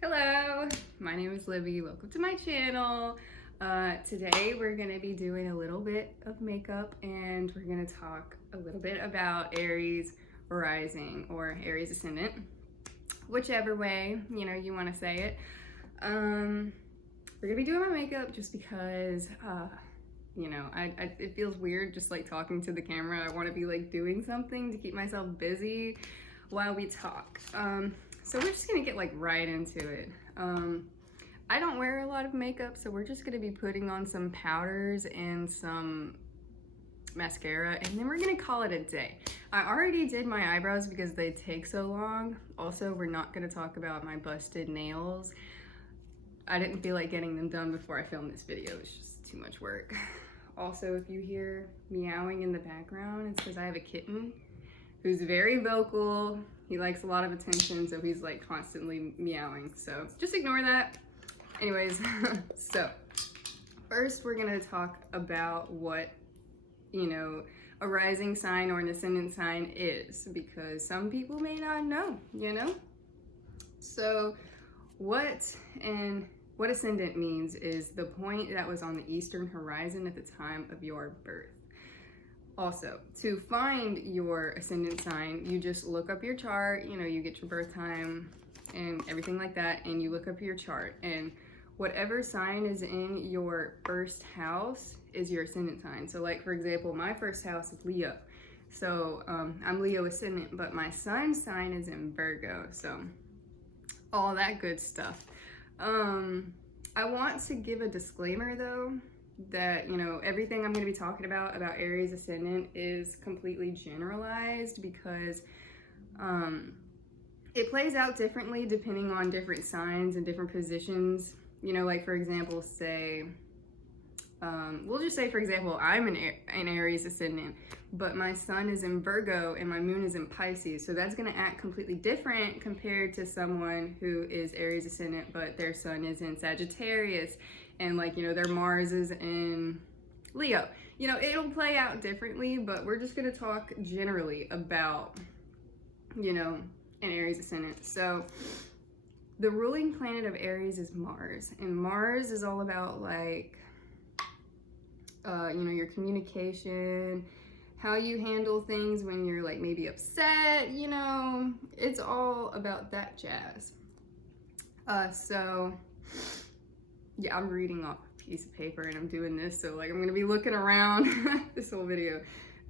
Hello, my name is Libby. Welcome to my channel. Today we're going to be doing a little bit of makeup and we're going to talk a little bit about Aries rising or Aries ascendant, whichever way you want to say it. We're going to be doing my makeup just because it feels weird just like talking to the camera. I want to be like doing something to keep myself busy while we talk. So we're just gonna get like right into it. I don't wear a lot of makeup, so we're just gonna be putting on some powders and some mascara, and then we're gonna call it a day. I already did my eyebrows because they take so long. Also, we're not gonna talk about my busted nails. I didn't feel like getting them done before I filmed this video. It's just too much work. Also, if you hear meowing in the background, it's because I have a kitten who's very vocal. He likes a lot of attention, so he's like constantly meowing. So just ignore that. Anyways, so first we're gonna talk about what, a rising sign or an ascendant sign is, because some people may not know, So what ascendant means is the point that was on the eastern horizon at the time of your birth. Also, to find your ascendant sign, you just look up your chart, you get your birth time and everything like that, and you look up your chart, and whatever sign is in your first house is your ascendant sign. So like, for example, my first house is Leo. So I'm Leo ascendant, but my sun sign is in Virgo. So all that good stuff. I want to give a disclaimer though, that everything I'm going to be talking about Aries ascendant is completely generalized, because it plays out differently depending on different signs and different positions. Like for example, we'll just say for example, I'm an Aries ascendant, but my sun is in Virgo and my moon is in Pisces, so that's going to act completely different compared to someone who is Aries ascendant but their sun is in Sagittarius, and their Mars is in Leo. It'll play out differently, but we're just gonna talk generally about, an Aries ascendant. So the ruling planet of Aries is Mars, and Mars is all about your communication, how you handle things when you're maybe upset, it's all about that jazz. Yeah, I'm reading off a piece of paper and I'm doing this, so I'm gonna be looking around this whole video.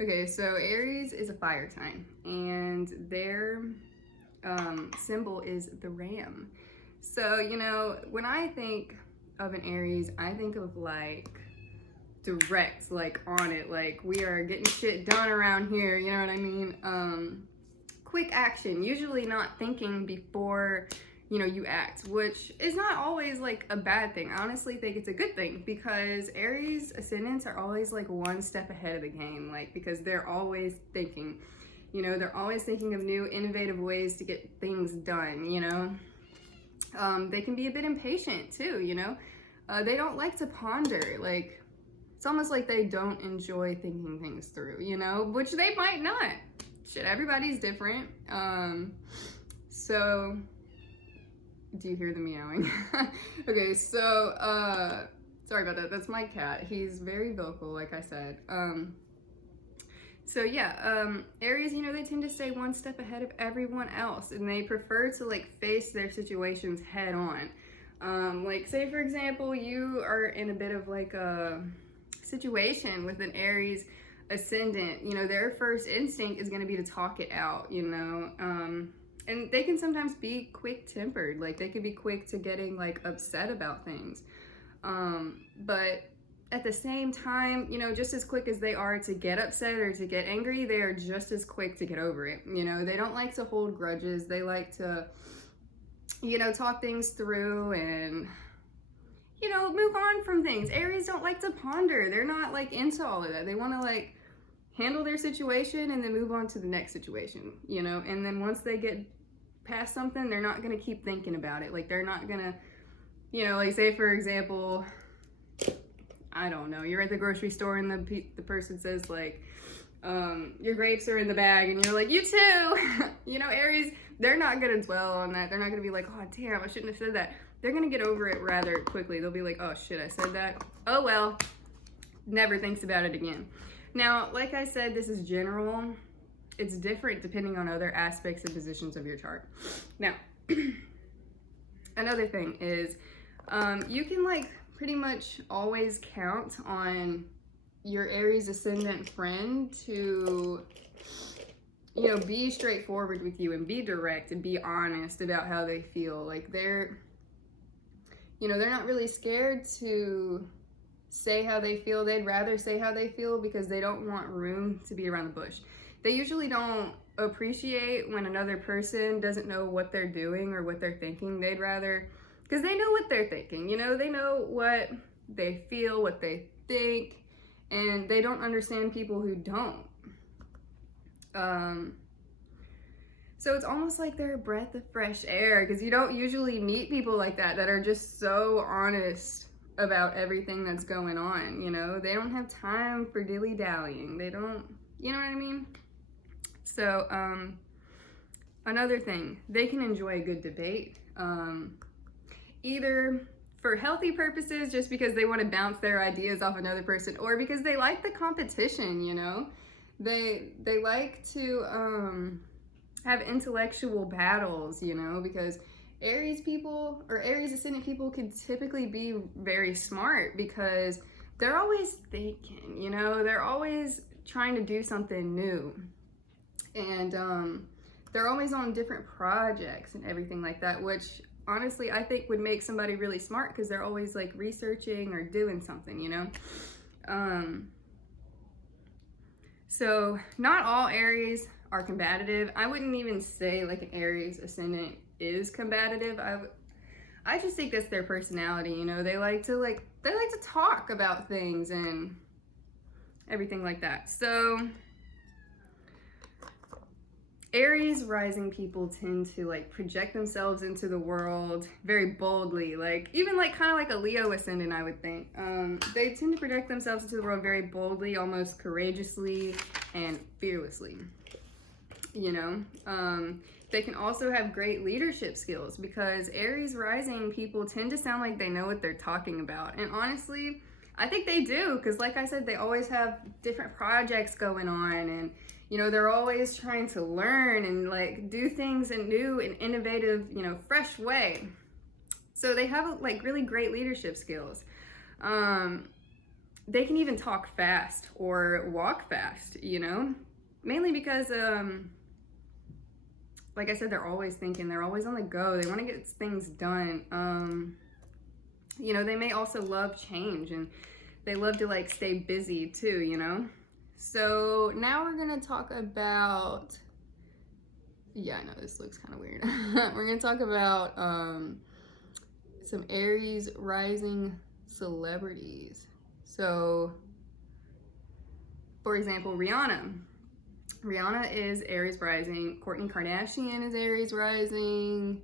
Okay, so Aries is a fire sign, and their symbol is the ram. So, when I think of an Aries, I think of direct, on it, we are getting shit done around here, you know what I mean? Quick action, usually not thinking before you act, which is not always a bad thing. I honestly think it's a good thing, because Aries ascendants are always one step ahead of the game, because they're always thinking, they're always thinking of new innovative ways to get things done, they can be a bit impatient too, they don't like to ponder, it's almost like they don't enjoy thinking things through, which they might not. Shit, everybody's different. So do you hear the meowing? Okay, so sorry about that. That's my cat. He's very vocal, like I said. So yeah, Aries, they tend to stay one step ahead of everyone else, and they prefer to face their situations head on. Say for example, you are in a bit of a situation with an Aries ascendant, their first instinct is going to be to talk it out, and they can sometimes be quick-tempered, they could be quick to getting upset about things, but at the same time, just as quick as they are to get upset or to get angry, they are just as quick to get over it. They don't like to hold grudges. They like to talk things through and move on from things. Aries don't like to ponder. They're not into all of that. They want to handle their situation and then move on to the next situation, and then once they get past something, they're not going to keep thinking about it. They're not going to, say for example, I don't know, you're at the grocery store and the person says your grapes are in the bag and you're like, you too. You know, Aries, they're not gonna dwell on that. They're not gonna be like, oh damn, I shouldn't have said that. They're gonna get over it rather quickly. They'll be like, oh shit, I said that. Oh well, never thinks about it again. Now, like I said, this is general. It's different depending on other aspects and positions of your chart. Now, another thing is, you can like pretty much always count on your Aries ascendant friend to, you know, be straightforward with you and be direct and be honest about how they feel. Like they're, you know, they're not really scared to say how they feel. They'd rather say how they feel because they don't want room to be around the bush. They usually don't appreciate when another person doesn't know what they're doing or what they're thinking. They'd rather, because they know what they're thinking, you know, they know what they feel, what they think, and they don't understand people who don't. So it's almost like they're a breath of fresh air, because you don't usually meet people like that are just so honest about everything that's going on, you know? They don't have time for dilly-dallying. They don't, you know what I mean? So, another thing, they can enjoy a good debate, either for healthy purposes, just because they want to bounce their ideas off another person, or because they like the competition, you know? They like to have intellectual battles, you know, because Aries people or Aries ascendant people can typically be very smart because they're always thinking, you know, they're always trying to do something new. And they're always on different projects and everything like that, which honestly I think would make somebody really smart because they're always like researching or doing something, you know. So not all Aries are combative. I wouldn't even say like an Aries ascendant is combative. I just think that's their personality, you know. They like to talk about things and everything like that. So Aries rising people tend to like project themselves into the world very boldly, like even like kind of like a Leo ascendant, I would think. They tend to project themselves into the world very boldly, almost courageously and fearlessly, you know. They can also have great leadership skills because Aries rising people tend to sound like they know what they're talking about. And honestly, I think they do, because like I said, they always have different projects going on, and you know, they're always trying to learn and like do things in new and innovative, you know, fresh way. So they have like really great leadership skills. They can even talk fast or walk fast, you know, mainly because like I said, they're always thinking, they're always on the go, they want to get things done. You know, they may also love change and they love to like stay busy too, you know. So now we're gonna talk about, yeah, I know this looks kind of weird. We're gonna talk about some Aries rising celebrities. So for example, Rihanna is Aries rising. Kourtney Kardashian is Aries rising.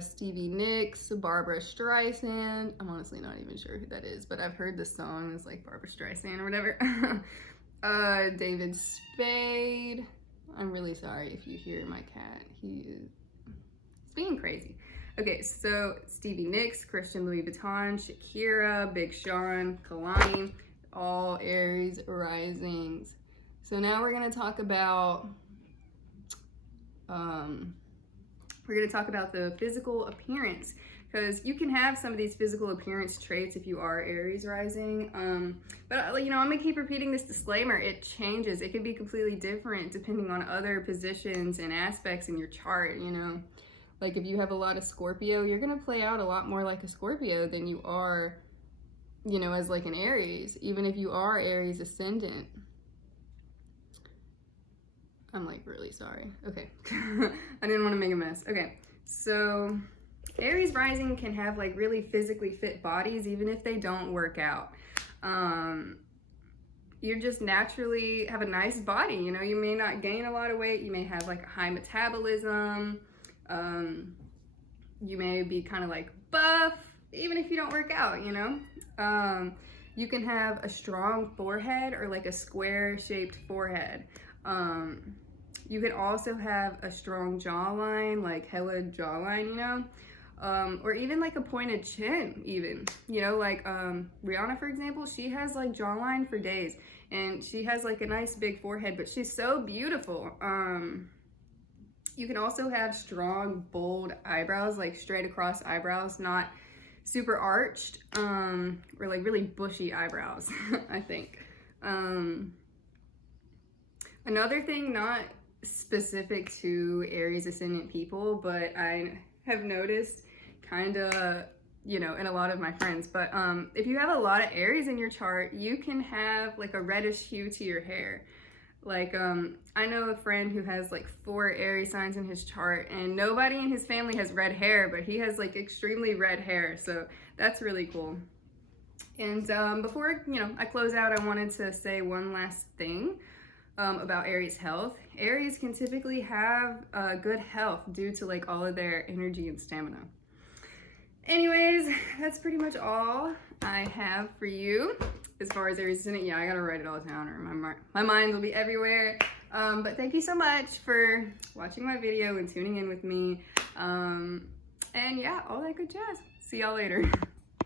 Stevie Nicks, Barbara Streisand. I'm honestly not even sure who that is, but I've heard the song. It's like Barbara Streisand or whatever. David Spade. I'm really sorry if you hear my cat. He's being crazy. Okay, so Stevie Nicks, Christian Louis Vuitton, Shakira, Big Sean, Kalani, all Aries risings. So now we're gonna talk about the physical appearance, because you can have some of these physical appearance traits if you are Aries rising. But you know, I'm gonna keep repeating this disclaimer. It changes. It can be completely different depending on other positions and aspects in your chart, you know. Like if you have a lot of Scorpio, you're gonna play out a lot more like a Scorpio than you are, you know, as like an Aries, even if you are Aries ascendant. I'm like really sorry. Okay. I didn't want to make a mess. Okay. So Aries rising can have like really physically fit bodies even if they don't work out. You just naturally have a nice body, you know. You may not gain a lot of weight. You may have like a high metabolism. You may be kind of like buff even if you don't work out, you know. You can have a strong forehead or like a square shaped forehead. You can also have a strong jawline, like hella jawline, you know? Or even like a pointed chin even, you know, like Rihanna, for example, she has like jawline for days, and she has like a nice big forehead, but she's so beautiful. You can also have strong, bold eyebrows, like straight across eyebrows, not super arched, or like really bushy eyebrows, I think. Another thing, not specific to Aries ascendant people, but I have noticed kind of, you know, in a lot of my friends, but if you have a lot of Aries in your chart, you can have like a reddish hue to your hair. Like I know a friend who has like 4 Aries signs in his chart, and nobody in his family has red hair, but he has like extremely red hair, so that's really cool. And before, you know, I close out, I wanted to say one last thing about Aries health. Aries can typically have good health due to like all of their energy and stamina. Anyways, that's pretty much all I have for you as far as Aries ascendant. Yeah, I gotta write it all down, or my mind will be everywhere. But thank you so much for watching my video and tuning in with me. And yeah, all that good jazz. See y'all later.